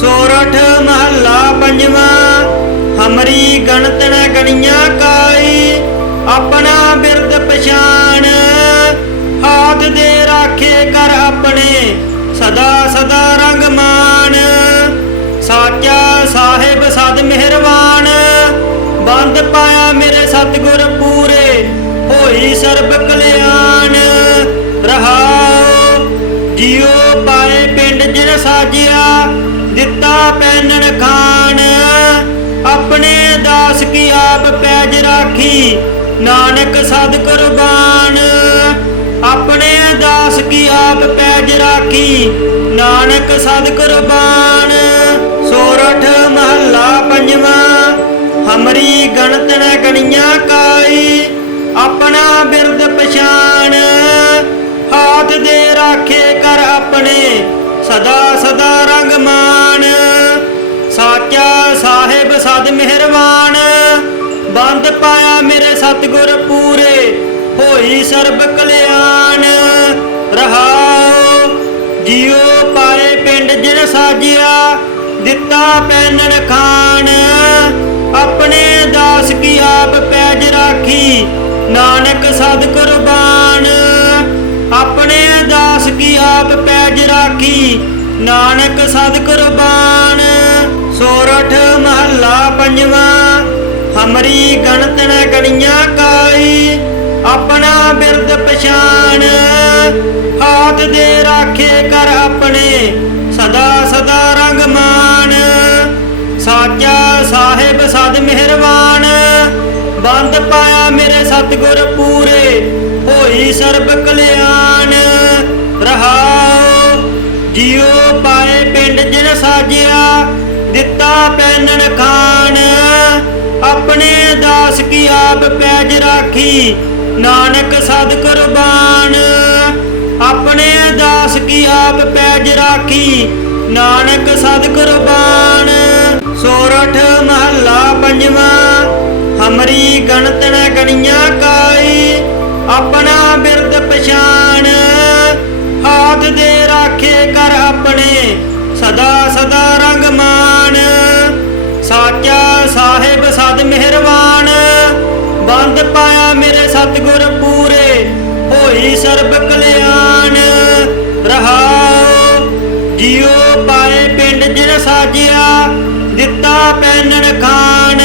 सोरठ महला पंजवा। हमरी गणत न गणिया काई, अपना बिरद पछाण। हाथ दे राखे कर अपने, सदा सदा रंग मान। साचा साहिब सद मेहरबान, बंद पाया मेरे सतगुर पूरे, होई सर्ब कल्याण। रहाओ जियो पाए पिंड जिन साजिया, दिता पैनन खान। अपने दास की आप पैज राखी, नानक सद कुर्बान। अपने दास की आप पैज राखी, नानक सद कुर्बान। सोरठ महला पंजवा। हमरी गणत न गणिया काई, अपना बिरद पछाण। हाथ दे राखे कर अपने, सदा सदा रंग मान। साचा साहिब सद मेहरबान, बंद पाया मेरे सतगुर पूरे, होई सर्ब कल्याण। रहाओ जियो पाए पिंड जिन साजिया, दिता पैनन खान। अपने दास की आप पैज राखी, नानक सद कुर्बान। अपने दास की आप पैज राखी, नानक सद कुर्बान। सोरठ महला पंजवा। हमरी गणत न गणिया काई, अपना बिरद पछाण। हाथ दे राखे कर अपने, सदा सदा रंग मान। साचा साहिब सद मेहरबान, बंद पाया मेरे सतगुर पूरे, होई सर्ब कल्याण। रहाओ जियो पाए पिंड जिन साजिया, दिता पैनन खान। अपने दास की आप पैज राखी, नानक सद कुर्बान। अपने दास की आप पैज राखी, नानक सद कुर्बान। सोरठ महला पंजवा। हमरी गणत न गणिया काई, अपना बिरद पछाण। हाथ दे राखे कर अपने, सदा सदा रंग मान। साचा साहिब सद मेहरबान, बंद पाया मेरे सतगुर पूरे, होई सर्ब कल्याण। रहाओ जियो पाए पिंड जिन साजिया, दिता पैनन खान।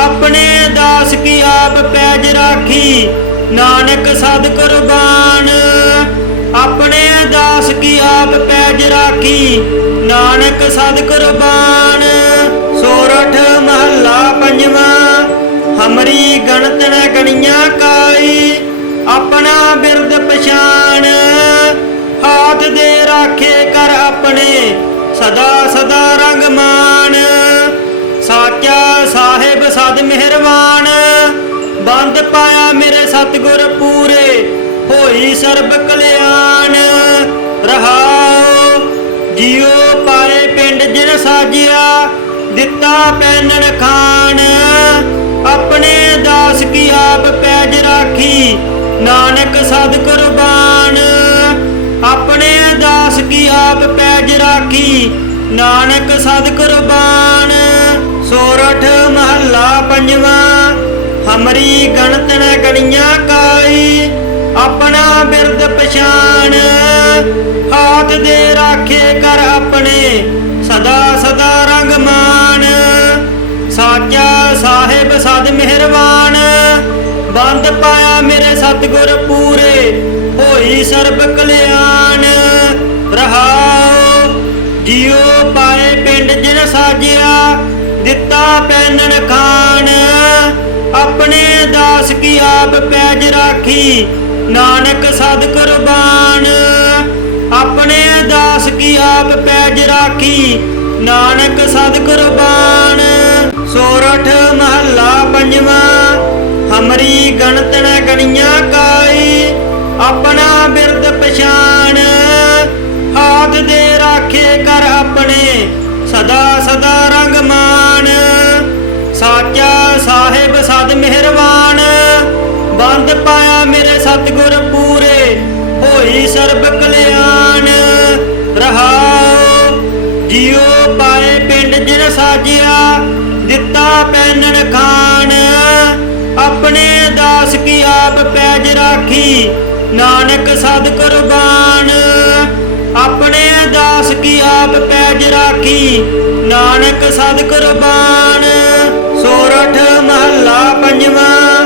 अपने दास की आप पैज राखी, नानक सद कुर्बान। अपने दास की आप पैज राखी, नानक सद कुर्बान। सोरठ महला पंजवा। हमरी गणत न गणिया काई, अपना बिरद पछाण। हाथ दे राखे कर अपने, सदा सदा रंग मान। साचा साहिब सद मेहरबान, बंद पाया मेरे सतगुर पूरे, होई सर्ब कल्याण। रहाओ जियो पाए पिंड जिन साजिया, दिता पैनन खान। अपने दास की आप पैज राखी, नानक सद कुर्बान। अपने दास की आप पैज राखी, नानक सद कुर्बान। सोरठ महला पंजवा। हमरी गणत न गणिया काई, अपना बिरद पछाण। हाथ दे राखे कर अपने, सदा सदा रंग मान। साचा साहिब सद मेहरबान, बंद पाया मेरे सतगुर पूरे, होई सर्ब कल्याण। रहाओ जियो पाए पिंड जिन साजिया, दिता पैनन खान। अपने दास की आप पैज राखी, नानक सद कुर्बान। अपने दास की आप पैज राखी, नानक सद कुर्बान। सोरठ महला पंजवा। हमरी गणत न गणिया काई, अपना बिरद पछाण। हाथ दे राखे कर अपने, सदा सदा रंग मान। साचा साहिब सद मेहरबान, बंद पाया मेरे सतगुर पूरे, होई सर्ब कल्याण। रहाओ ਜਿਉ ਪਾਏ ਪਿੰਡ ਜਿਨ ਸਾਜਿਆ ਦਿੱਤਾ ਪੈਨਣ ਖਾਣ ਆਪਣੇ ਦਾਸ ਕੀ ਆਪ ਪੈਜ ਰਾਖੀ ਨਾਨਕ ਸਦ ਕੁਰਬਾਨ ਆਪਣੇ ਦਾਸ ਕੀ ਆਪ ਪੈਜ ਰਾਖੀ ਨਾਨਕ ਸਦ ਕੁਰਬਾਨ ਸੋਰਠ ਮਹੱਲਾ ਪੰਜਵਾਂ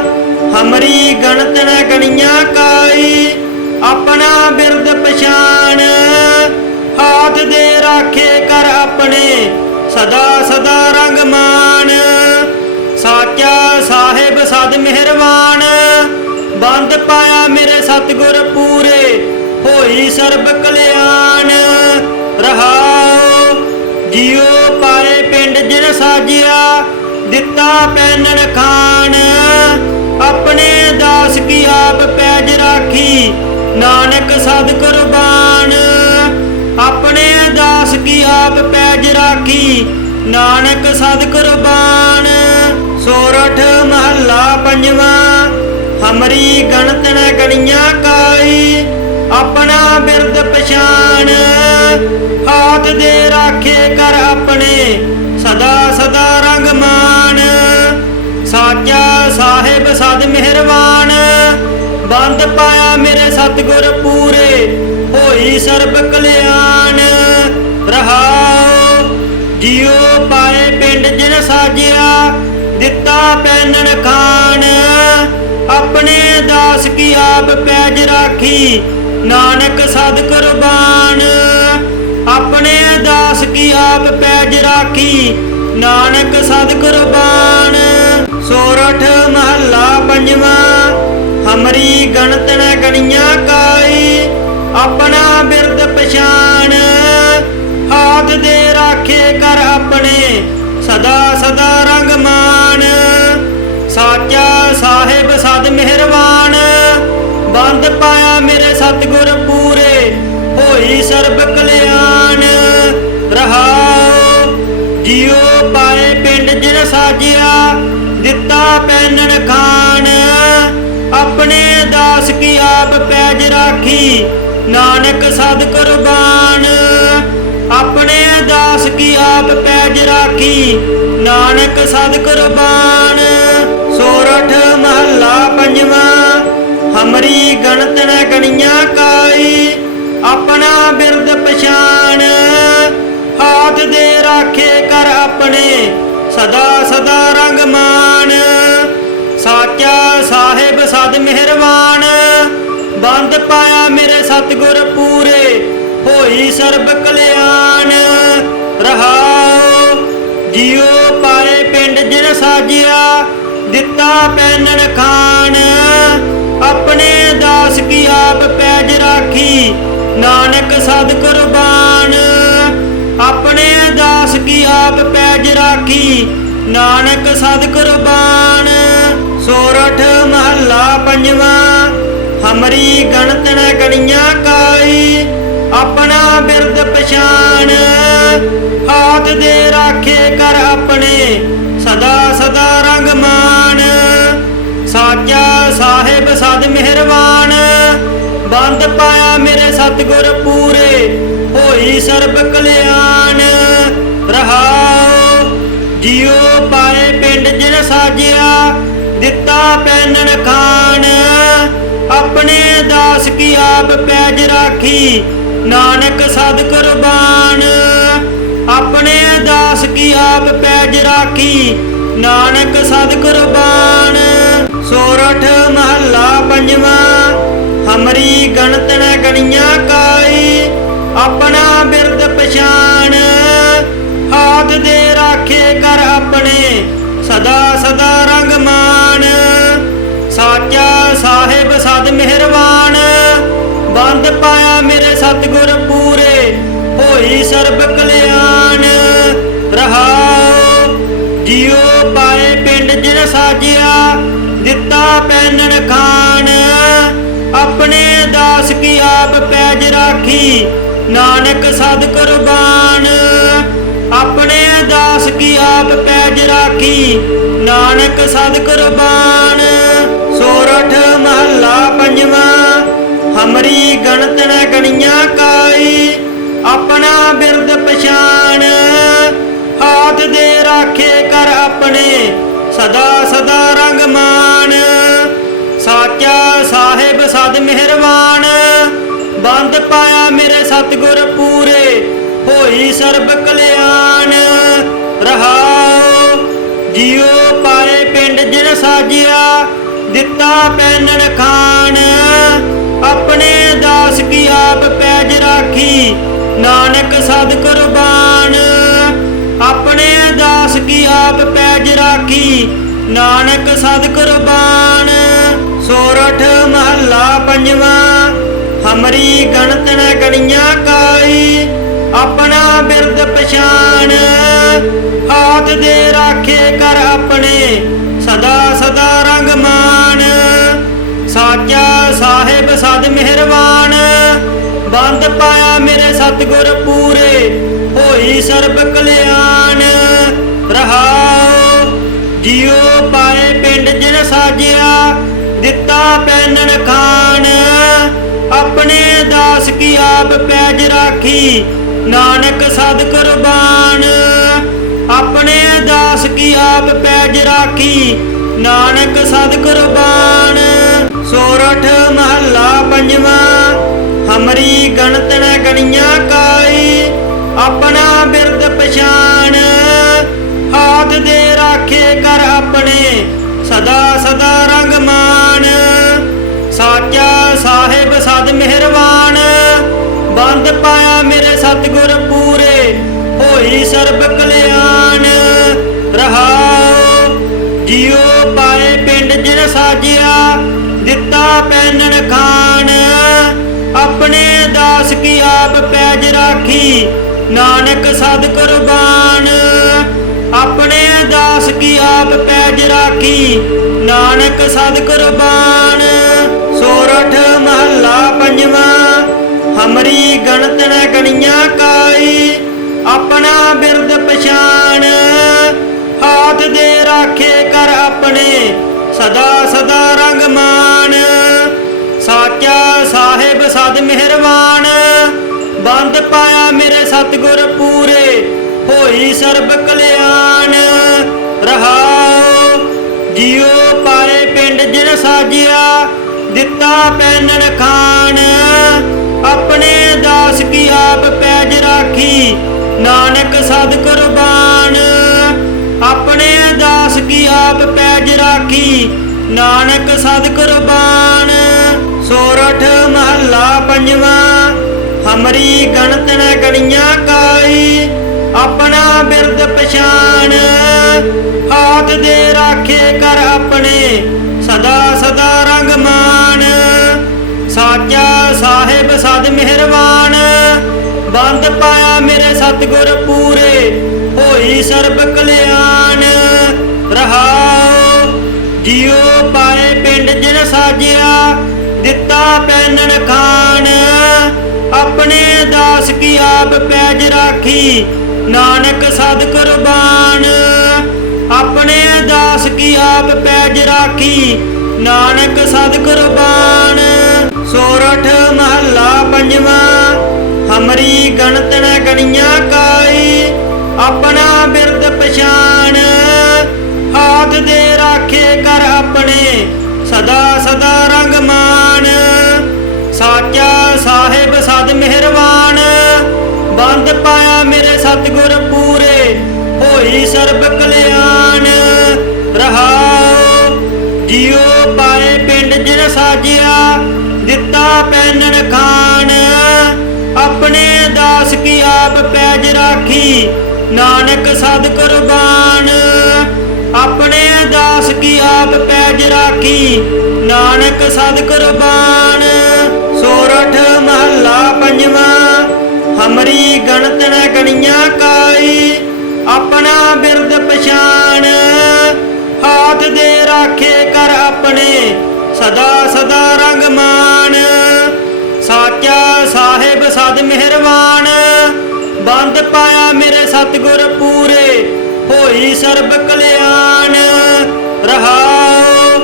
ਹਮਰੀ ਗਣਤ ਨ ਗਣੀਆਂ ਕਾਈ ਆਪਣਾ ਬਿਰਦ ਪਛਾਣ ਹਾਥ ਦੇ ਰਾਖੇ ਕਰ ਆਪਣੇ ਸਦਾ ਸਦਾ ਰੰਗ ਮਾਨ ਸਾਚਾ ਸਾਹਿਬ ਸਦ ਮਿਹਰਬਾਨ ਬੰਦ ਪਾਇਆ ਮੇਰੇ ਸਤਿਗੁਰ ਪੂਰੇ ਹੋਈ ਸਰਬ ਕਲਿਆਣ ਰਹਾਉ ਜਿਉ ਪਾਏ ਪਿੰਡ ਜਿਨ ਸਾਜਿਆ ਦਿੱਤਾ ਪੈਨਣ ਖਾਣ ਆਪਣੇ ਦਾਸ ਕੀ ਆਪ ਪੈਜ ਰਾਖੀ ਨਾਨਕ ਸਦ ਕੁਰਬਾਨ ਆਪਣੇ ਦਾਸ ਕੀ ਆਪ ਪੈਜ ਰਾਖੀ ਨਾਨਕ ਸਦ ਕੁਰਬਾਨ ਸੋਰਠ ਮਹੱਲਾ ਪੰਜਵਾਂ ਹਮਰੀ ਗਣਤ ਨ ਗਣੀਆਂ ਕਾਈ ਆਪਣਾ ਬਿਰਦ ਪਛਾਣ ਹਾਥ ਦੇ ਰਾਖੇ ਕਰ ਆਪਣੇ ਸਦਾ ਸਦਾ ਰੰਗ ਮਾਨ ਸਾਚਾ ਸਾਹਿਬ ਸਦ ਮਿਹਰਬਾਨ ਬੰਦ ਪਾਇਆ ਮੇਰੇ ਸਤਿਗੁਰ ਪੂਰੇ ਹੋਈ ਸਰਬ ਕਲਿਆਣ ਰਹਾਉ ਜਿਉ ਪਾਏ ਪਿੰਡ ਜਿਨ ਸਾਜਿਆ ਦਿੱਤਾ ਪੈਨਣ ਖਾਣ ਆਪਣੇ ਦਾਸ ਕੀ ਆਪ ਪੈਜ ਰਾਖੀ ਨਾਨਕ ਸਦ ਕੁਰਬਾਨ ਆਪਣੇ ਦਾਸ ਕੀ ਆਪ ਪੈਜ ਰਾਖੀ ਨਾਨਕ ਸਦ ਕੁਰਬਾਨ ਸੋਰਠ ਮਹੱਲਾ ਪੰਜਵਾਂ ਹਮਰੀ ਗਣਤ ਨ ਗਣੀਆਂ ਕਾਈ ਆਪਣਾ ਬਿਰਦ ਪਛਾਣ ਹਾਥ ਦੇ ਰਾਖੇ ਕਰ ਆਪਣੇ ਸਦਾ ਸਦਾ ਰੰਗ ਮਾਨ ਸਾਚਾ ਸਾਹਿਬ ਸਦ ਮਿਹਰਬਾਨ ਬੰਦ ਪਾਇਆ ਮੇਰੇ ਸਤਿਗੁਰ ਪੂਰੇ ਹੋਈ ਸਰਬ ਕਲਿਆਣ ਰਹਾਉ ਜਿਉ ਪਾਏ ਪਿੰਡ ਜਿਨ ਸਾਜਿਆ ਦਿੱਤਾ ਪੈਨਣ ਖਾਣ ਆਪਣੇ ਦਾਸ ਕੀ ਆਪ ਪੈਜ ਰਾਖੀ ਨਾਨਕ ਸਦ ਕੁਰਬਾਨ ਆਪਣੇ ਦਾਸ ਕੀ ਆਪ ਪੈਜ ਰਾਖੀ ਨਾਨਕ ਸਦ ਕੁਰਬਾਨ ਸੋਰਠ ਮਹੱਲਾ ਪੰਜਵਾਂ ਹਮਰੀ ਗਣਤ ਨ ਗਣੀਆਂ ਕਾਈ ਆਪਣਾ ਬਿਰਦ ਪਛਾਣ ਹਾਥ ਦੇ ਰਾਖੇ ਕਰ ਆਪਣੇ ਸਦਾ ਸਦਾ ਰੰਗ ਮਾਨ ਸਾਚਾ ਸਾਹਿਬ ਸਦ ਮਿਹਰਬਾਨ ਬੰਦ ਪਾਇਆ ਮੇਰੇ ਸਤਿਗੁਰ ਪੂਰੇ ਹੋਈ ਸਰਬ ਕਲਿਆਣ ਰਹਾਉ ਜਿਉ ਪਾਏ ਪਿੰਡ ਜਿਨ ਸਾਜਿਆ ਦਿੱਤਾ ਪੈਨਣ ਖਾਣ ਆਪਣੇ ਦਾਸ ਕੀ ਆਪ ਪੈਜ ਰਾਖੀ ਨਾਨਕ ਸਦ ਕੁਰਬਾਨ ਆਪਣੇ ਦਾਸ ਕੀ ਆਪ ਪੈਜ ਰਾਖੀ ਨਾਨਕ ਸਦ ਕੁਰਬਾਨ ਸੋਰਠ ਮਹੱਲਾ ਪੰਜਵਾਂ ਹਮਰੀ ਗਣਤ ਨ ਗਣੀਆਂ ਕਾਈ ਆਪਣਾ ਬਿਰਦ ਪਛਾਣ ਹਾਥ ਦੇ ਰਾਖੇ ਕਰ ਆਪਣੇ ਸਦਾ ਸਦਾ ਰੰਗ ਮਾਨ ਸਾਚਾ ਸਾਹਿਬ ਸਦ ਮਿਹਰਬਾਨ ਬੰਦ ਪਾਇਆ ਮੇਰੇ ਸਤਿਗੁਰ ਪੂਰੇ ਹੋਈ ਸਰਬ ਕਲਿਆਣ ਰਹਾਉ ਜਿਉ ਪਾਏ ਪਿੰਡ ਜਿਨ ਸਾਜਿਆ ਦਿੱਤਾ ਪੈਨਣ ਖਾਣ ਆਪਣੇ ਦਾਸ ਕੀ ਆਪ ਪੈਜ ਰਾਖੀ ਨਾਨਕ ਸਦ ਕੁਰਬਾਨ ਆਪਣੇ ਦਾਸ ਕੀ ਆਪ ਪੈਜ ਰਾਖੀ ਨਾਨਕ ਸਦ ਕੁਰਬਾਨ ਸੋਰਠ ਮਹੱਲਾ ਪੰਜਵਾਂ ਹਮਰੀ ਗਣਤ ਨ ਗਣੀਆਂ ਕਾਈ ਆਪਣਾ ਬਿਰਦ ਪਛਾਣ ਹਾਥ ਦੇ ਰਾਖੇ ਕਰ ਆਪਣੇ ਸਦਾ ਸਦਾ ਰੰਗ ਮਾਨ ਸਾਚਾ ਸਾਹਿਬ ਸਦ ਮਿਹਰਬਾਨ ਬੰਦ ਪਾਇਆ ਮੇਰੇ ਸਤਿਗੁਰ ਪੂਰੇ ਹੋਈ ਸਰਬ ਕਲਿਆਣ ਰਹਾਉ ਜਿਉ ਪਾਏ ਪਿੰਡ ਜਿਨ ਸਾਜਿਆ ਦਿੱਤਾ ਪੈਨਣ ਖਾਣ ਆਪਣੇ ਦਾਸ ਕੀ ਆਪ ਪੈਜ ਰਾਖੀ ਨਾਨਕ ਸਦ ਕੁਰਬਾਨ ਆਪਣੇ ਦਾਸ ਕੀ ਆਪ ਪੈਜ ਰਾਖੀ ਨਾਨਕ ਸਦ ਕੁਰਬਾਨ ਸੋਰਠ ਮਹੱਲਾ ਪੰਜਵਾਂ ਹਮਰੀ ਗਣਤ ਨ ਗਣੀਆਂ ਕਾਈ ਆਪਣਾ ਬਿਰਦ ਪਛਾਣ, ਹਾਥ ਦੇ ਰਾਖੇ ਕਰ ਆਪਣੇ ਸਦਾ ਸਦਾ ਰੰਗ ਮਾਨ। ਸਾਚਾ ਸਾਹਿਬ ਸਦ ਮਿਹਰਬਾਨ, ਬੰਦ ਪਾਇਆ ਮੇਰੇ ਸਤਿਗੁਰ ਪੂਰੇ, ਹੋਈ ਸਰਬ ਕਲਿਆਣ। ਰਹਾਉ ਜਿਉ ਪਾਏ ਪਿੰਡ ਜਿਨ ਸਾਜਿਆ, ਦਿੱਤਾ ਪੈਨਣ ਖਾਣ। ਆਪਣੇ ਦਾਸ ਕੀ ਆਪ ਪੈਜ ਰਾਖੀ, ਨਾਨਕ ਸਦ ਕੁਰਬਾਨ। ਆਪਣੇ ਦਾਸ ਕੀ ਆਪ ਪੈਜ ਰਾਖੀ, ਨਾਨਕ ਸਦ ਕੁਰਬਾਨ। ਸੋਰਠ ਮਹੱਲਾ ਪੰਜਵਾਂ। ਹਮਰੀ ਗਣਤ ਨ ਗਣੀਆਂ ਕਾਈ, ਆਪਣਾ ਬਿਰਦ ਪਛਾਣ। ਹਾਥ ਦੇ ਰਾਖੇ ਕਰ ਆਪਣੇ ਸਦਾ ਸਦਾ ਰੰਗ ਮਾਨ। ਸਾਚਾ ਸਾਹਿਬ ਸਦ ਮਿਹਰਬਾਨ, ਬੰਦ ਪਾਇਆ ਮੇਰੇ ਸਤਿਗੁਰ ਪੂਰੇ, ਹੋਈ ਸਰਬ ਕਲਿਆਣ। ਰਹਾਉ ਜਿਉ ਪਾਏ ਪਿੰਡ ਜਿਨ ਸਾਜਿਆ, ਦਿੱਤਾ ਪੈਨਣ ਖਾਣ। ਆਪਣੇ ਦਾਸ ਕੀ ਆਪ ਪੈਜ ਰਾਖੀ, ਨਾਨਕ ਸਦ ਕੁਰਬਾਨ। ਆਪਣੇ ਦਾਸ ਕੀ ਆਪ ਪੈਜ ਰਾਖੀ, ਨਾਨਕ ਸਦ ਕੁਰਬਾਨ। ਸੋਰਠ ਮਹੱਲਾ ਪੰਜਵਾਂ। ਹਮਰੀ ਗਣਤ ਨ ਗਣੀਆਂ ਕਾਈ, ਆਪਣਾ ਬਿਰਦ ਪਛਾਣ। ਹਾਥ ਦੇ ਰਾਖੇ ਕਰ ਆਪਣੇ ਸਦਾ ਸਦਾ ਰੰਗ ਮਾਨ। ਸਾਚਾ ਸਾਹਿਬ ਸਦ ਮਿਹਰਬਾਨ, ਬੰਦ ਪਾਇਆ ਮੇਰੇ ਸਤਿਗੁਰ ਪੂਰੇ, ਹੋਈ ਸਰਬ ਕਲਿਆਣ। ਰਹਾਉ ਜਿਉ ਪਾਏ ਪਿੰਡ ਜਿਨ ਸਾਜਿਆ, ਦਿੱਤਾ ਪੈਨਣ ਖਾਣ। ਆਪਣੇ ਦਾਸ ਕੀ ਆਪ ਪੈਜ ਰਾਖੀ, ਨਾਨਕ ਸਦ ਕੁਰਬਾਨ। ਆਪਣੇ ਦਾਸ ਕੀ ਆਪ ਪੈਜ ਰਾਖੀ, ਨਾਨਕ ਸਦ ਕੁਰਬਾਨ। ਸੋਰਠ ਮਹੱਲਾ ਪੰਜਵਾਂ। ਹਮਰੀ ਗਣਤ ਨ ਗਣੀਆਂ ਕਾਈ, ਆਪਣਾ ਬਿਰਦ ਪਛਾਣ। ਹਾਥ ਦੇ ਰਾਖੇ ਕਰ ਆਪਣੇ ਸਦਾ ਸਦਾ ਰੰਗ ਮਾਨ। ਸਾਚਾ ਸਾਹਿਬ ਸਦ ਮਿਹਰਬਾਨ, ਬੰਦ ਪਾਇਆ ਮੇਰੇ ਸਤਿਗੁਰ ਪੂਰੇ, ਹੋਈ ਸਰਬ ਕਲਿਆਣ। ਰਹਾਉ ਜਿਉ ਪਾਏ ਪਿੰਡ ਜਿਨ ਸਾਜਿਆ, ਦਿੱਤਾ ਪੈਨਣ ਖਾਣ। ਆਪਣੇ ਦਾਸ ਕੀ ਆਪ ਪੈਜ ਰਾਖੀ, ਨਾਨਕ ਸਦ ਕੁਰਬਾਨ। ਆਪਣੇ ਦਾਸ ਕੀ ਆਪ ਪੈਜ ਰਾਖੀ, ਨਾਨਕ ਸਦ ਕੁਰਬਾਨ। ਸੋਰਠ ਮਹੱਲਾ ਪੰਜਵਾਂ। ਹਮਰੀ ਗਣਤ ਨ ਗਣੀਆਂ ਕਾਈ, ਆਪਣਾ ਬਿਰਦ ਪਛਾਣ। ਹਾਥ ਦੇ ਰਾਖੇ ਕਰ ਆਪਣੇ ਸਦਾ ਸਦਾ ਰੰਗ ਮਾਨ। ਸਾਚਾ ਸਾਹਿਬ ਸਦ ਮਿਹਰਬਾਨ, ਬੰਦ ਪਾਇਆ ਮੇਰੇ ਸਤਿਗੁਰ ਪੂਰੇ, ਹੋਈ ਸਰਬ ਕਲਿਆਣ। ਰਹਾਉ ਜਿਉ ਪਾਏ ਪਿੰਡ ਜਿਨ ਸਾਜਿਆ, ਦਿੱਤਾ ਪੈਨਣ ਖਾਣ। ਆਪਣੇ ਦਾਸ ਕੀ ਆਪ ਪੈਜ ਰਾਖੀ, ਨਾਨਕ ਸਦ ਕੁਰਬਾਨ। ਆਪਣੇ ਦਾਸ ਕੀ ਆਪ ਪੈਜ ਰਾਖੀ, ਨਾਨਕ ਸਦ ਕੁਰਬਾਨ। ਸੋਰਠ ਮਹੱਲਾ ਪੰਜਵਾਂ। ਹਮਰੀ ਗਣਤ ਨ ਗਣੀਆਂ ਕਾਈ, ਆਪਣਾ ਬਿਰਦ ਪਛਾਣ। ਹਾਥ ਦੇ ਰਾਖੇ ਕਰ ਆਪਣੇ ਸਦਾ ਸਦਾ ਰੰਗ ਮਾਨ। ਸਾਚਾ ਸਾਹਿਬ ਸਦ ਮਿਹਰਬਾਨ, ਬੰਦ ਪਾਇਆ ਮੇਰੇ ਸਤਿਗੁਰ ਪੂਰੇ, ਹੋਈ ਸਰਬ ਕਲਿਆਣ। ਰਹਾਉ ਜਿਉ ਪਾਏ ਪਿੰਡ ਜਿਨ ਸਾਜਿਆ, ਦਿੱਤਾ ਪੈਨਣ ਖਾਣ। ਆਪਣੇ ਦਾਸ ਕੀ ਆਪ ਪੈਜ ਰਾਖੀ, ਨਾਨਕ ਸਦ ਕੁਰਬਾਨ। ਆਪਣੇ ਦਾਸ ਕੀ ਆਪ ਪੈਜ ਰਾਖੀ, ਨਾਨਕ ਸਦ ਕੁਰਬਾਨ। ਸੋਰਠ ਮਹੱਲਾ ਪੰਜਵਾਂ। ਹਮਰੀ ਗਣਤ ਨ ਗਣੀਆਂ ਕਾਈ, ਆਪਣਾ ਬਿਰਦ ਪਛਾਣ। ਹਾਥ ਦੇ ਰਾਖੇ ਕਰ ਆਪਣੇ ਸਦਾ ਸਦਾ ਰੰਗ ਮਾਨ। ਸਾਚਾ ਸਾਹਿਬ ਸਦ ਮਿਹਰਬਾਨ, ਬੰਦ ਪਾਇਆ ਮੇਰੇ ਸਤਿਗੁਰ ਪੂਰੇ, ਹੋਈ ਸਰਬ ਕਲਿਆਣ। ਰਹਾਉ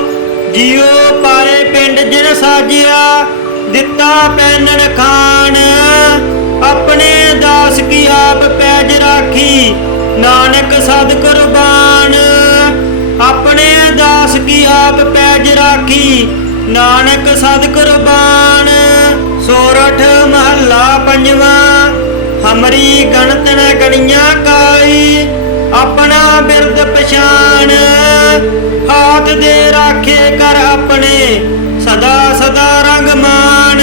ਜਿਉ ਪਾਏ ਪਿੰਡ ਜਿਨ ਸਾਜਿਆ, ਦਿੱਤਾ ਪੈਨਣ ਖਾਣ। अपने दास की आप पैज राखी, नानक सद कुर्बान। अपने दास की आप पैज राखी, नानक सद कुर्बान। सोरठ महला पंजवा। हमरी गणत न गणिया काई, अपना बिरद पछान। हाथ दे राखे कर अपने, सदा सदा रंग मान।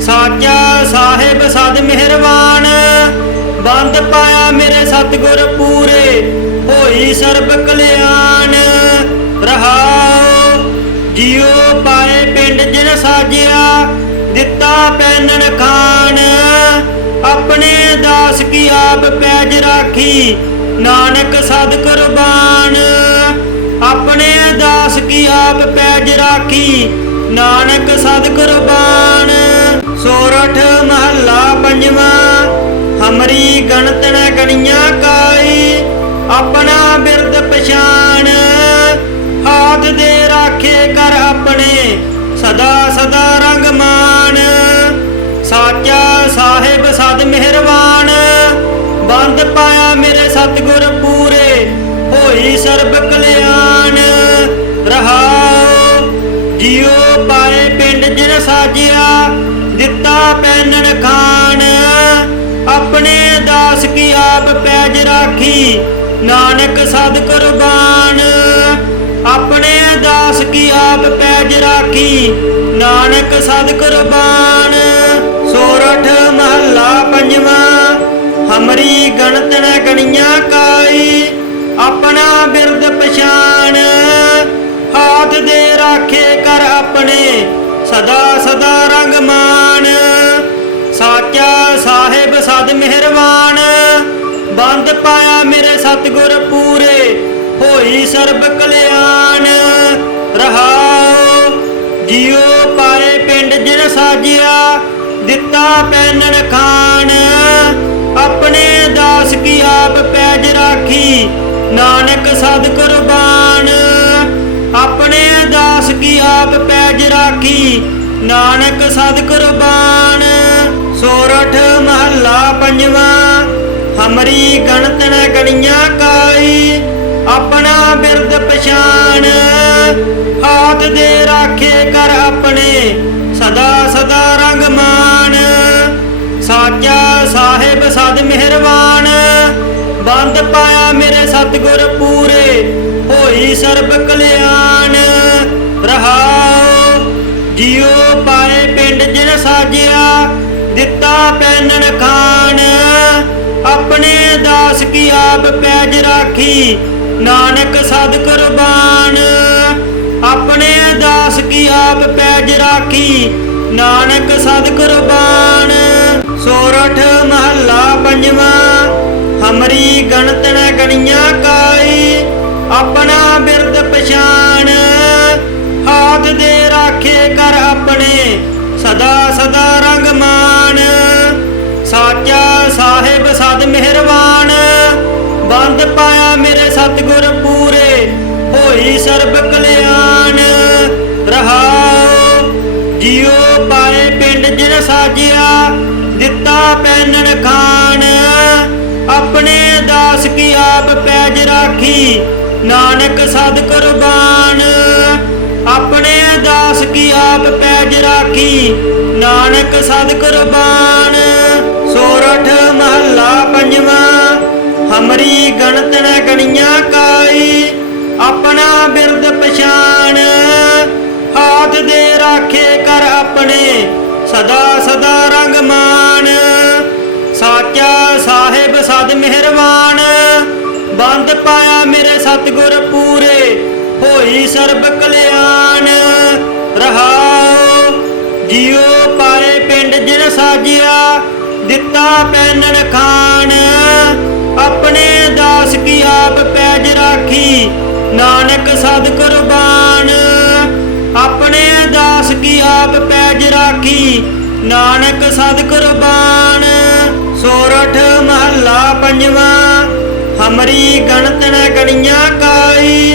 साचा साहिब सद मेहरबान, बंद पाया मेरे सतगुर पूरे, होई सर्ब कल्याण। रहाओ जियो पाए पिंड जिन साजिया, दिता पैनन खान। अपने दास की आप पैज राखी, नानक सद कुर्बान। अपने दास की आप पैज राखी, नानक सद कुर्बान। सोरठ महला पंजवा। हमरी गणत न गणिया काई, अपना बिरद पछान। हाथ दे राखे कर अपने, सदा सदा रंग मान। साचा साहिब सद मेहरबान, बंद पाया मेरे सतगुर पूरे, होई सर्ब कल्याण। रहाओ जियो पाए पिंड जिन साजिया, दिता पैनन खान। अपने दास की आप पैज राखी, नानक सद कुर्बान। अपने दास की आप पैज राखी, नानक सद कुर्बान। सोरठ महला पंजवा। हमरी गणत न गणिया काई, अपना बिरद पछान। हाथ दे राखे कर अपने, सदा सदा रंग मान। साचा साहिब सद मेहरबान, बंद पाया मेरे सतगुर पूरे, होई सर्ब कल्याण। रहाओ जियो पाए पिंड जिन साजिया, दिता पैनन खान। अपने दास की आप पैज राखी, नानक सद कुर्बान। अपने दास की आप पैज राखी, नानक सद कुर्बान। सोरठ महला पंजवा। हमरी गणत न गणिया काई, अपना बिरद पछान। हाथ दे राखे कर अपने, सदा सदा रंग मान। साचा साहिब सद मेहरबान, बंद पाया मेरे सतगुर पूरे, होई सर्ब कल्याण। रहाओ जियो पाए पिंड जिन साजिया, दिता पैनन खान। अपने दास की आप पैज राखी, नानक सद कुर्बान। अपने दास की आप पैज राखी, नानक सद कुर्बान। सोरठ महला पंजवा। हमरी गणत न गणिया काई, अपना बिरद पछान। हाथ दे राखे कर अपने, सदा सदा रंग मान। साचा साहिब सद मेहरबान, बंद पाया मेरे सतगुर पूरे, होई सर्ब कल्याण। रहाओ जियो पाए पिंड जिन साजिया, दिता पैनन खान। अपने दास की आप पैज राखी, नानक सद कुर्बान। अपने दास की आप पैज राखी, नानक सद कुर्बान। सोरठ महला पंजवा। हमरी गणत न गणिया काई, अपना बिरद पछान। हाथ दे राखे कर अपने, सदा सदा रंग मान। साचा साहिब सद मेहरबान, बंद पाया मेरे सतगुर पूरे, होई सर्ब कल्याण। रहाओ जियो पाए पिंड जिन साजिया, दिता पैनन खान। अपने दास की आप पैज राखी, नानक सद कुर्बान। अपने दास की आप पैज राखी, नानक सद कुर्बान। सोरठ महला पंजवा। हमरी गणत न गणिया काई,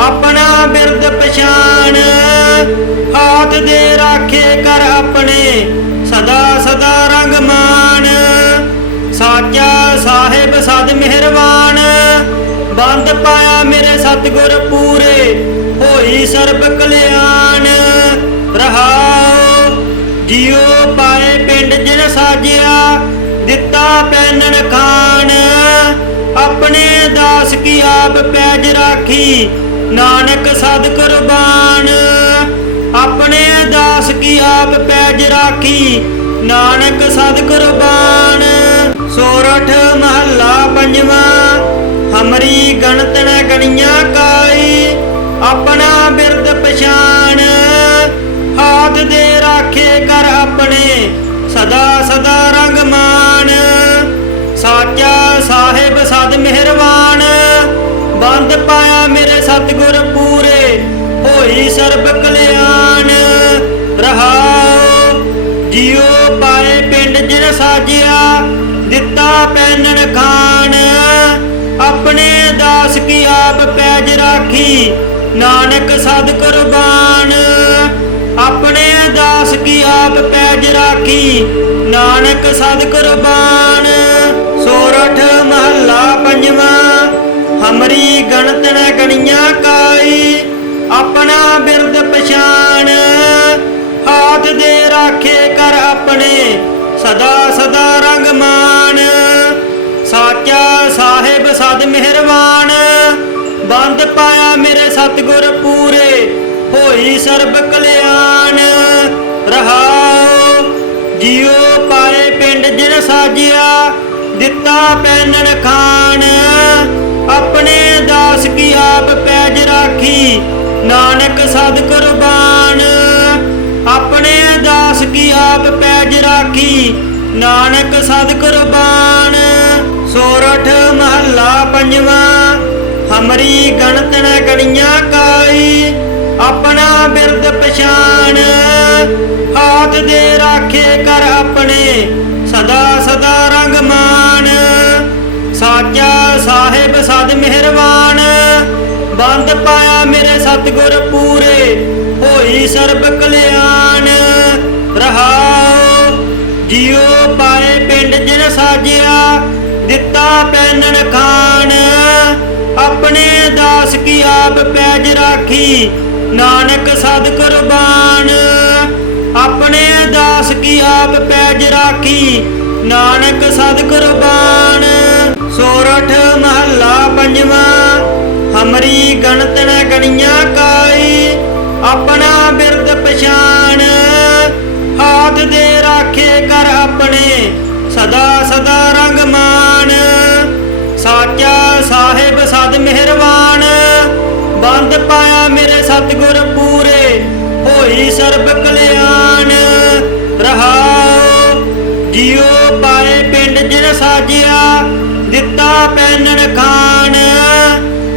अपना बिरद पछान। हाथ दे राखे कर अपने, सदा सदा रंग मान। ਸਾਚਾ ਸਾਹਿਬ ਸਦ ਮਿਹਰਬਾਨ। ਬੰਦ ਪਾਇਆ ਮੇਰੇ ਸਤਿਗੁਰ ਪੂਰੇ, ਹੋਈ ਸਰਬ ਕਲਿਆਣ। ਰਹਾਉ ਜਿਉ ਪਾਏ ਪਿੰਡ ਜਿਨ ਸਾਜਿਆ, ਦਿੱਤਾ ਪੈਨਣ ਖਾਣ। ਆਪਣੇ ਦਾਸ ਕੀ ਆਪ ਪੈਜ ਰਾਖੀ, ਨਾਨਕ ਸਦ ਕੁਰਬਾਨ। ਆਪਣੇ ਦਾਸ ਕੀ ਆਪ ਪੈਜ ਰਾਖੀ, ਨਾਨਕ ਸਦ ਕੁਰਬਾਨ। ਸੋਰਠ ਮਹੱਲਾ ਪੰਜਵਾਂ। ਹਮਰੀ ਗਣਤ ਨ ਗਣੀਆਂ ਕਾਈ, ਆਪਣਾ ਬਿਰਦ ਪਛਾਣ। ਹਾਥ ਦੇ ਰਾਖੇ ਕਰ ਆਪਣੇ, ਸਦਾ ਸਦਾ ਰੰਗ ਮਾਨ। ਸਾਚਾ ਸਾਹਿਬ ਸਦ ਮਿਹਰਬਾਨ। ਬੰਦ ਪਾਇਆ ਮੇਰੇ ਸਤਿਗੁਰ ਪੂਰੇ, ਹੋਈ ਸਰਬ ਕਲਿਆਣ। ਰਹਾਉ ਜਿਉ ਪਾਏ ਪਿੰਡ ਜਿਨ ਸਾਜਿਆ, ਦਿੱਤਾ ਪੈਨਣ ਖਾਣ। ਆਪਣੇ ਦਾਸ ਕੀ ਆਪ ਪੈਜ ਰਾਖੀ, ਨਾਨਕ ਸਦ ਕੁਰਬਾਨ। ਆਪਣੇ ਦਾਸ ਕੀ ਆਪ ਪੈਜ ਰਾਖੀ, ਨਾਨਕ ਸਦ ਕੁਰਬਾਨ। ਸੋਰਠ ਮਹੱਲਾ ਪੰਜਵਾਂ। ਹਮਰੀ ਗਣਤ ਨ ਗਣੀਆਂ ਕਾਈ, ਆਪਣਾ ਬਿਰਦ ਪਛਾਣ। ਹਾਥ ਦੇ ਰਾਖੇ ਕਰ ਆਪਣੇ, ਸਦਾ ਸਦਾ ਰੰਗ ਮਾਨ। ਸਾਚਾ ਸਾਹਿਬ ਸਦ ਮਿਹਰਬਾਨ। ਬੰਦ ਪਾਇਆ ਮੇਰੇ ਸਤਿਗੁਰ ਪੂਰੇ, ਹੋਈ ਸਰਬ ਕਲਿਆਣ। ਰਹਾਉ ਜਿਉ ਪਾਏ ਪਿੰਡ ਜਿਨ ਸਾਜਿਆ, ਦਿੱਤਾ ਪੈਨਣ ਖਾਣ। ਆਪਣੇ ਦਾਸ ਕੀ ਆਪ ਪੈਜ ਰਾਖੀ, ਨਾਨਕ ਸਦ ਕੁਰਬਾਨ। ਆਪਣੇ ਦਾਸ ਕੀ ਆਪ ਪੈਜ ਰਾਖੀ, ਨਾਨਕ ਸਦ ਕੁਰਬਾਨ। ਸੋਰਠ ਮਹੱਲਾ ਪੰਜਵਾਂ। ਹਮਰੀ ਗਣਤ ਨ ਗਣੀਆਂ ਕਾਈ, ਆਪਣਾ ਬਿਰਦ ਪਛਾਣ। ਹਾਥ ਦੇ ਰਾਖੇ ਕਰ ਆਪਣੇ, ਸਦਾ ਸਦਾ ਰੰਗ ਮਾਨ। ਸਾਚਾ ਸਾਹਿਬ ਸਦ ਮਿਹਰਬਾਨ। ਬੰਦ ਪਾਇਆ ਮੇਰੇ ਸਤਿਗੁਰ ਪੂਰੇ, ਹੋਈ ਸਰਬ ਕਲਿਆਣ। ਰਹਾਉ ਜਿਉ ਪਾਏ ਪਿੰਡ ਜਿਨ ਸਾਜਿਆ, ਦਿੱਤਾ ਪੈਨਣ ਖਾਣ। ਆਪਣੇ ਦਾਸ ਕੀ ਆਪ ਪੈਜ ਰਾਖੀ, ਨਾਨਕ ਸਦ ਕੁਰਬਾਨ। ਆਪਣੇ ਦਾਸ ਕੀ ਆਪ ਪੈਜ ਰਾਖੀ, ਨਾਨਕ ਸਦ ਕੁਰਬਾਨ। ਸੋਰਠ ਮਹੱਲਾ ਪੰਜਵਾਂ। ਹਮਰੀ ਗਣਤ ਨ ਗਣੀਆਂ ਕਾਈ, ਆਪਣਾ ਬਿਰਦ ਪਛਾਣ। ਹਾਥ ਦੇ ਰਾਖੇ ਕਰ ਆਪਣੇ, ਸਦਾ ਸਦਾ ਰੰਗ ਮਾਨ। ਸਾਚਾ ਸਾਹਿਬ ਸਦ ਮਿਹਰਬਾਨ। ਬੰਦ ਪਾਇਆ ਮੇਰੇ ਸਤਿਗੁਰ ਪੂਰੇ, ਹੋਈ ਸਰਬ ਕਲਿਆਣ। ਰਹਾਉ ਜਿਉ ਪਾਏ ਪਿੰਡ ਜਿਨ ਸਾਜਿਆ, ਦਿੱਤਾ ਪੈਨਣ ਖਾਣ।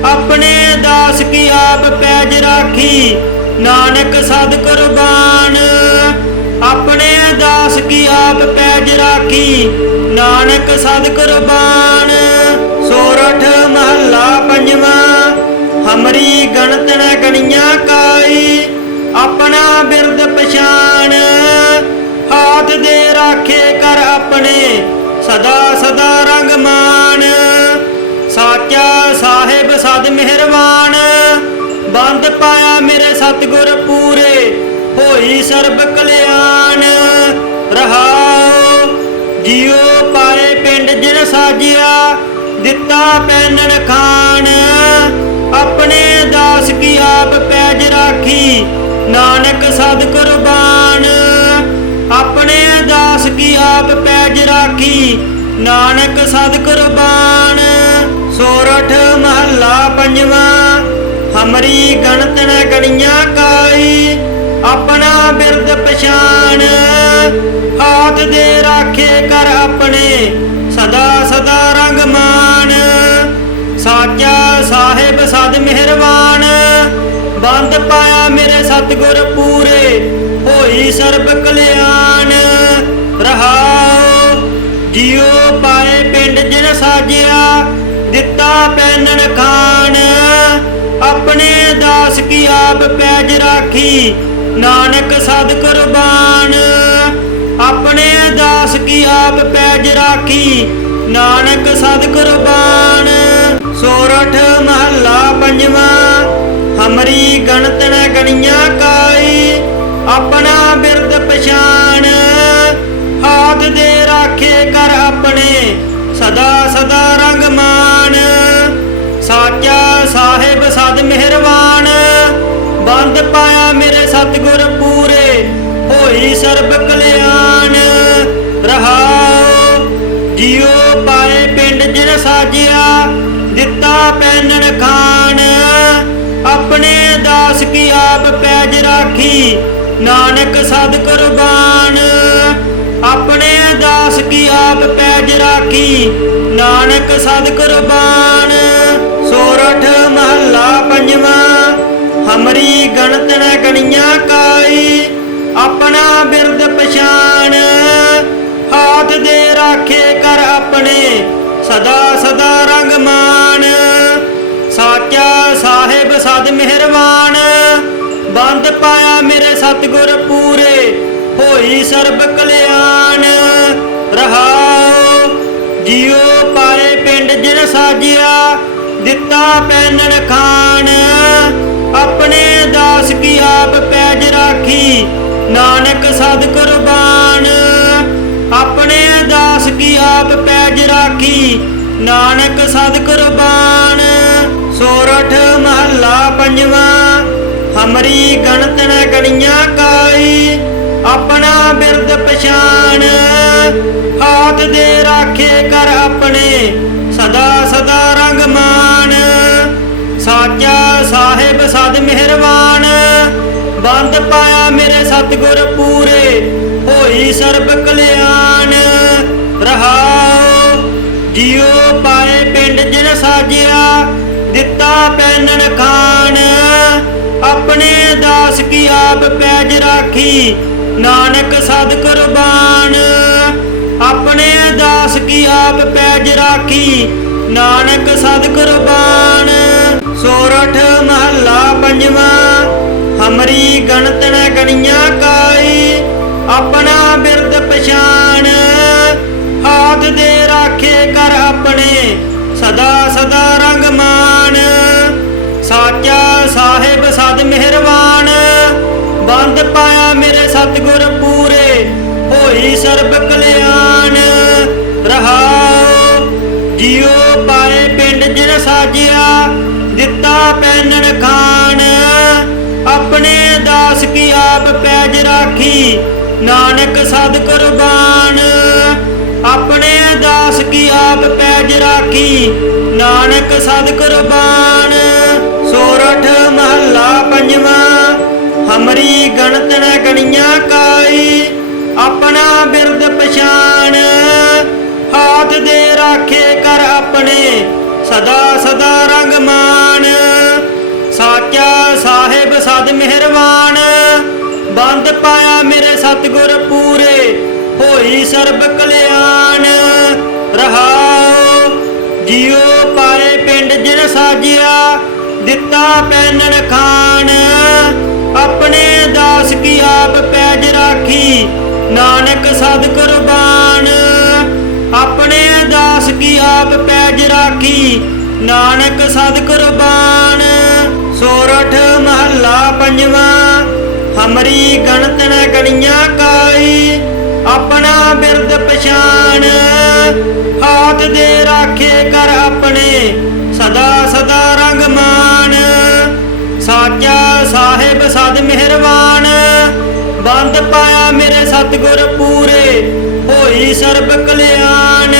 ਆਪਣੇ ਦਾਸ ਕੀ ਆਪ ਪੈਜ ਰਾਖੀ, ਨਾਨਕ ਸਦ ਕੁਰਬਾਨ। ਆਪਣੇ ਦਾਸ ਕੀ ਆਪ ਪੈਜ ਰਾਖੀ, ਨਾਨਕ ਸਦ ਕੁਰਬਾਨ। ਸੋਰਠ ਮਹੱਲਾ ਪੰਜਵਾਂ। ਹਮਰੀ ਗਣਤ ਨ ਗਣੀਆਂ ਕਾਈ, ਆਪਣਾ ਬਿਰਦ ਪਛਾਣ। ਹਾਥ ਦੇ ਰਾਖੇ ਕਰ ਆਪਣੇ, ਸਦਾ ਸਦਾ ਰੰਗ ਮਾਨ। ਸਾਚਾ ਸਾਹਿਬ ਸਦ ਮਿਹਰਬਾਨ। ਬੰਦ ਪਾਇਆ ਮੇਰੇ ਸਤਿਗੁਰ ਪੂਰੇ, ਹੋਈ ਸਰਬ ਕਲਿਆਣ। ਰਹਾਉ ਜਿਉ ਪਾਏ ਪਿੰਡ ਜਿਨ ਸਾਜਿਆ, ਦਿੱਤਾ ਪੈਨਣ ਖਾਣ। ਆਪਣੇ ਦਾਸ ਕੀ ਆਪ ਪੈਜ ਰਾਖੀ, ਨਾਨਕ ਸਦ ਕੁਰਬਾਨ। ਆਪਣੇ ਦਾਸ ਕੀ ਆਪ ਪੈਜ ਰਾਖੀ, ਨਾਨਕ ਸਦ ਕੁਰਬਾਨ। ਸੋਰਠ ਮਹੱਲਾ ਪੰਜਵਾਂ। ਹਮਰੀ ਗਣਤ ਨ ਗਣੀਆਂ ਕਾਈ, ਆਪਣਾ ਬਿਰਦ ਪਛਾਣ। ਹਾਥ ਦੇ ਰਾਖੇ ਕਰ ਆਪਣੇ, ਸਦਾ ਸਦਾ ਰੰਗ ਮਾਨ। ਸਾਚਾ ਸਾਹਿਬ ਸਦ ਮਿਹਰਬਾਨ। ਬੰਦ ਪਾਇਆ ਮੇਰੇ ਸਤਿਗੁਰ ਪੂਰੇ, ਹੋਈ ਸਰਬ ਕਲਿਆਣ। ਰਹਾਉ ਜਿਉ ਪਾਏ ਪਿੰਡ ਜਿਨ ਸਾਜਿਆ, ਦਿੱਤਾ ਪੈਨਣ ਖਾਣ। ਆਪਣੇ ਦਾਸ ਕੀ ਆਪ ਪੈਜ ਰਾਖੀ, ਨਾਨਕ ਸਦ ਕੁਰਬਾਨ। ਆਪਣੇ ਦਾਸ ਕੀ ਆਪ ਪੈਜ ਰਾਖੀ, ਨਾਨਕ ਸਦ ਕੁਰਬਾਨ। ਸੋਰਠ ਮਹੱਲਾ ਪੰਜਵਾਂ। ਹਮਰੀ ਗਣਤ ਨ ਗਣੀਆਂ ਕਾਈ, ਆਪਣਾ ਬਿਰਦ ਪਛਾਣ। ਹਾਥ ਦੇ ਰਾਖੇ ਕਰ ਆਪਣੇ, ਸਦਾ ਸਦਾ ਰੰਗ ਮਾਨ। ਸਾਚਾ ਸਾਹਿਬ ਸਦ ਮਿਹਰਬਾਨ, ਬੰਦ ਪਾਇਆ ਮੇਰੇ ਸਤਿਗੁਰ ਪੂਰੇ, ਹੋਈ ਸਰਬ ਕਲਿਆਣ। ਰਹਾਉ ਜਿਉ ਪਾਏ ਪਿੰਡ ਜਿਨ ਸਾਜਿਆ, ਦਿੱਤਾ ਪੈਨਣ ਖਾਣ। ਆਪਣੇ ਦਾਸ ਕੀ ਆਪ ਪੈਜ ਰਾਖੀ, ਨਾਨਕ ਸਦ ਕੁਰਬਾਨ। ਆਪਣੇ ਦਾਸ ਕੀ ਆਪ ਪੈਜ ਰਾਖੀ, ਨਾਨਕ ਸਦ ਕੁਰਬਾਨ। ਸੋਰਠ ਮਹੱਲਾ ਪੰਜਵਾਂ। ਹਮਰੀ ਗਣਤ ਨ ਗਣੀਆਂ ਕਾਈ, ਆਪਣਾ ਬਿਰਦ ਪਛਾਣ। ਹਾਥ ਦੇ ਰਾਖੇ ਕਰ ਆਪਣੇ, ਸਦਾ ਸਦਾ ਰੰਗ ਮਾਨ। ਸਾਚਾ ਸਾਹਿਬ ਸਦ ਮਿਹਰਬਾਨ, ਬੰਦ ਪਾਇਆ ਮੇਰੇ ਸਤਿਗੁਰ ਪੂਰੇ, ਹੋਈ ਸਰਬ ਕਲਿਆਣ। ਰਹਾਉ ਜਿਉ ਪਾਏ ਪਿੰਡ ਜਿਨ ਸਾਜਿਆ, ਦਿੱਤਾ ਪੈਨਣ ਖਾਣ। ਆਪਣੇ ਦਾਸ ਕੀ ਆਪ ਪੈਜ ਰਾਖੀ, ਨਾਨਕ ਸਦ ਕੁਰਬਾਨ। ਆਪਣੇ ਦਾਸ ਕੀ ਆਪ ਪੈਜ ਰਾਖੀ, ਨਾਨਕ ਸਦ ਕੁਰਬਾਨ। ਸੋਰਠ ਮਹੱਲਾ ਪੰਜਵਾਂ। ਹਮਰੀ ਗਣਤ ਨ ਗਣੀਆਂ ਕਾਈ, ਆਪਣਾ ਬਿਰਦ ਪਛਾਣ। ਹਾਥ ਦੇ ਰਾਖੇ ਕਰ ਆਪਣੇ, ਸਦਾ ਸਦਾ ਰੰਗ ਮਾਨ। ਸਾਚਾ ਸਾਹਿਬ ਸਦ ਮਿਹਰਬਾਨ, ਬੰਦ ਪਾਇਆ ਮੇਰੇ ਸਤਿਗੁਰ ਪੂਰੇ, ਹੋਈ ਸਰਬ ਕਲਿਆਣ। ਰਹਾਉ ਜਿਉ ਪਾਏ ਪਿੰਡ ਜਿਨ ਸਾਜਿਆ, ਦਿੱਤਾ ਪੈਨਣ ਖਾਣ। ਆਪਣੇ ਦਾਸ ਕੀ ਆਪ ਪੈਜ ਰਾਖੀ, ਨਾਨਕ ਸਦ ਕੁਰਬਾਨ। ਆਪਣੇ ਦਾਸ ਕੀ ਆਪ ਪੈਜ ਰਾਖੀ, ਨਾਨਕ ਸਦ ਕੁਰਬਾਨ। ਸੋਰਠ ਮਹੱਲਾ ਪੰਜਵਾਂ। ਹਮਰੀ ਗਣਤ ਨ ਗਣੀਆਂ ਕਾਈ, ਆਪਣਾ ਬਿਰਦ ਪਛਾਣ। ਹਾਥ ਦੇ ਰਾਖੇ ਕਰ ਆਪਣੇ, ਸਦਾ ਸਦਾ ਰੰਗ ਮਾਨ। ਸਾਚਾ ਸਾਹਿਬ ਸਦ ਮਿਹਰਬਾਨ, ਬੰਦ ਪਾਇਆ ਮੇਰੇ ਸਤਿਗੁਰ ਪੂਰੇ, ਹੋਈ ਸਰਬ ਕਲਿਆਣ। ਰਹਾਉ ਜਿਉ ਪਾਏ ਪਿੰਡ ਜਿਨ ਸਾਜਿਆ, ਦਿੱਤਾ ਪੈਨਣ ਖਾਣ। ਆਪਣੇ ਦਾਸ ਕੀ ਆਪ ਪੈਜ ਰਾਖੀ, ਨਾਨਕ ਸਦ ਕੁਰਬਾਨ। ਆਪਣੇ ਦਾਸ ਕੀ ਆਪ ਪੈਜ ਰਾਖੀ, ਨਾਨਕ ਸਦ ਕੁਰਬਾਨ। ਸੋਰਠ ਮਹੱਲਾ ਪੰਜਵਾਂ। ਹਮਰੀ ਗਣਤ ਨ ਗਣੀਆਂ ਕਾਈ, ਆਪਣਾ ਬਿਰਦ ਪਛਾਣ। ਹਾਥ ਦੇ ਰਾਖੇ ਕਰ ਆਪਣੇ, ਸਦਾ ਸਦਾ ਰੰਗ ਮਾਨ। ਸਾਚਾ ਸਾਹਿਬ ਸਦ ਮਿਹਰਬਾਨ, ਬੰਦ ਪਾਇਆ ਮੇਰੇ ਸਤਿਗੁਰ ਪੂਰੇ, ਹੋਈ ਸਰਬ ਕਲਿਆਣ। ਰਹਾਉ ਜਿਉ ਪਾਏ ਪਿੰਡ ਜਿਨ ਸਾਜਿਆ, ਦਿੱਤਾ ਪੈਨਣ ਖਾਣ। ਆਪਣੇ ਦਾਸ ਕੀ ਆਪ ਪੈਜ ਰਾਖੀ, ਨਾਨਕ ਸਦ ਕੁਰਬਾਨ। ਆਪਣੇ ਦਾਸ ਕੀ ਆਪ ਪੈਜ ਰਾਖੀ, ਨਾਨਕ ਸਦ ਕੁਰਬਾਨ। ਸੋਰਠ ਮਹੱਲਾ ਪੰਜਵਾਂ। ਹਮਰੀ ਗਣਤ ਨ ਗਣੀਆਂ ਕਾਈ, ਆਪਣਾ ਬਿਰਦ ਪਛਾਣ। ਹਾਥ ਦੇ ਰਾਖੇ ਕਰ ਆਪਣੇ, ਸਦਾ ਸਦਾ ਰੰਗ ਮਾਨ। ਸਾਚਾ ਸਾਹਿਬ ਸਦ ਮਿਹਰਬਾਨ, ਬੰਦ ਪਾਇਆ ਮੇਰੇ ਸਤਿਗੁਰ ਪੂਰੇ, ਹੋਈ ਸਰਬ ਕਲਿਆਣ।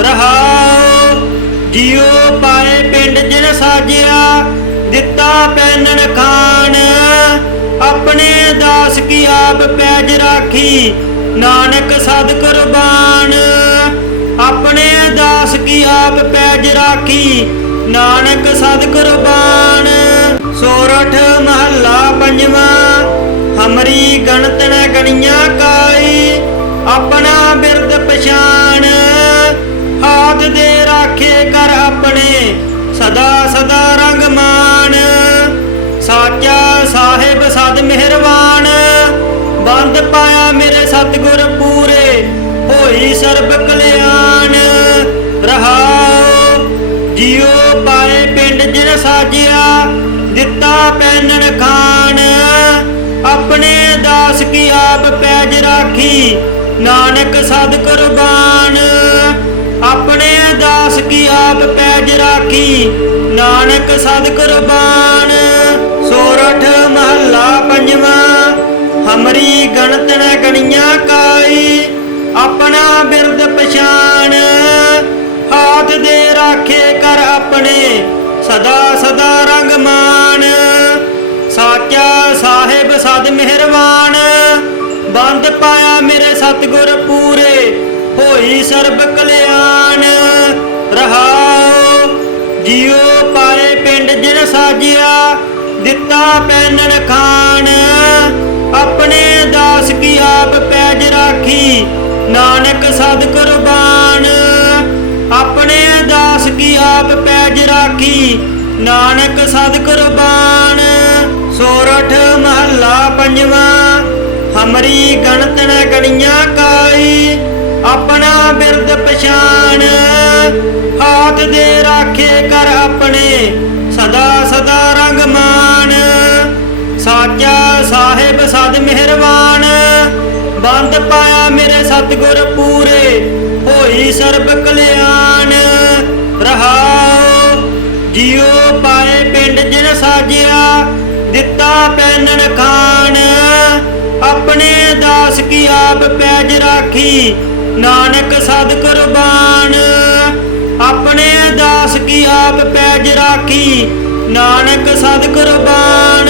ਰਹਾਉ ਜਿਉ ਪਾਏ ਪਿੰਡ ਜਿਨ ਸਾਜਿਆ, ਦਿੱਤਾ ਪੈਨਣ ਖਾਣ। ਆਪਣੇ ਦਾਸ ਕੀ ਆਪ ਪੈਜ ਰਾਖੀ, ਨਾਨਕ ਸਦ ਕੁਰਬਾਨ। ਆਪਣੇ ਦਾਸ ਕੀ ਆਪ ਪੈਜ ਰਾਖੀ, ਨਾਨਕ ਸਦ ਕੁਰਬਾਨ। ਸੋਰਠ ਮਹੱਲਾ ਪੰਜਵਾਂ। ਹਮਰੀ ਗਣਤ ਨ ਗਣੀਆਂ ਕਾਈ, ਆਪਣਾ ਬਿਰਦ ਪਛਾਣ। ਹਾਥ ਦੇ ਰਾਖੇ ਕਰ ਆਪਣੇ, ਸਦਾ ਸਦਾ ਰੰਗ ਮਾਨ। ਸਾਚਾ ਸਾਹਿਬ ਸਦ ਮਿਹਰਬਾਨ, ਬੰਦ ਪਾਇਆ ਮੇਰੇ ਸਤਿਗੁਰ ਪੂਰੇ, ਹੋਈ ਸਰਬ ਕਲਿਆਣ। ਰਹਾਉ ਜਿਉ ਪਾਏ ਪਿੰਡ ਜਿਨ ਸਾਜਿਆ, ਦਿੱਤਾ ਪੈਨਣ ਖਾਣ। ਆਪਣੇ ਦਾਸ ਕੀ ਆਪ ਪੈਜ ਰਾਖੀ, ਨਾਨਕ ਸਦ ਕੁਰਬਾਨ। ਆਪਣੇ ਦਾਸ ਕੀ ਆਪ ਪੈਜ ਰਾਖੀ, ਨਾਨਕ ਸਦ ਕੁਰਬਾਨ। ਸੋਰਠ ਮਹੱਲਾ ਪੰਜਵਾਂ। ਹਮਰੀ ਗਣਤ ਨ ਗਣੀਆਂ ਕਾਈ, ਆਪਣਾ ਬਿਰਦ ਪਛਾਣ। ਹਾਥ ਦੇ ਰਾਖੇ ਕਰ ਆਪਣੇ, ਸਦਾ ਸਦਾ ਰੰਗ ਮਾਨ। ਸਾਚਾ ਸਾਹਿਬ ਸਦ ਮਿਹਰਬਾਨ, ਬੰਦ ਪਾਇਆ ਮੇਰੇ ਸਤਿਗੁਰ ਪੂਰੇ, ਹੋਈ ਸਰਬ ਕਲਿਆਣ। ਰਹਾਉ ਜਿਉ ਪਾਏ ਪਿੰਡ ਜਿਨ ਸਾਜਿਆ, ਦਿੱਤਾ ਪੈਨਣ ਖਾਣ। ਆਪਣੇ ਦਾਸ ਕੀ ਆਪ ਪੈਜ ਰਾਖੀ, ਨਾਨਕ ਸਦ ਕੁਰਬਾਨ। ਆਪਣੇ ਦਾਸ ਕੀ ਆਪ ਪੈਜ ਰਾਖੀ, ਨਾਨਕ ਸਦ ਕੁਰਬਾਨ। ਸੋਰਠ ਮਹੱਲਾ ਪੰਜਵਾਂ। ਹਮਰੀ ਗਣਤ ਨ ਗਣੀਆਂ ਕਾਈ, ਆਪਣਾ ਬਿਰਦ ਪਛਾਣ। ਹਾਥ ਦੇ ਰਾਖੇ ਕਰ ਆਪਣੇ, ਸਦਾ ਸਦਾ ਰੰਗ ਮਾਨ। ਸਾਚਾ ਸਾਹਿਬ ਸਦ ਮਿਹਰਬਾਨ, ਬੰਦ ਪਾਇਆ ਮੇਰੇ ਸਤਿਗੁਰ ਪੂਰੇ, ਹੋਈ ਸਰਬ ਕਲਿਆਣ। ਰਹਾਉ ਜਿਉ ਪਾਏ ਪਿੰਡ ਜਿਨ ਸਾਜਿਆ, ਦਿੱਤਾ ਪੈਨਣ ਖਾਣ। ਆਪਣੇ ਦਾਸ ਕੀ ਆਪ ਪੈਜ ਰਾਖੀ, ਨਾਨਕ ਸਦ ਕੁਰਬਾਨ। ਆਪਣੇ ਦਾਸ ਕੀ ਆਪ ਪੈਜ ਰਾਖੀ, ਨਾਨਕ ਸਦ ਕੁਰਬਾਨ।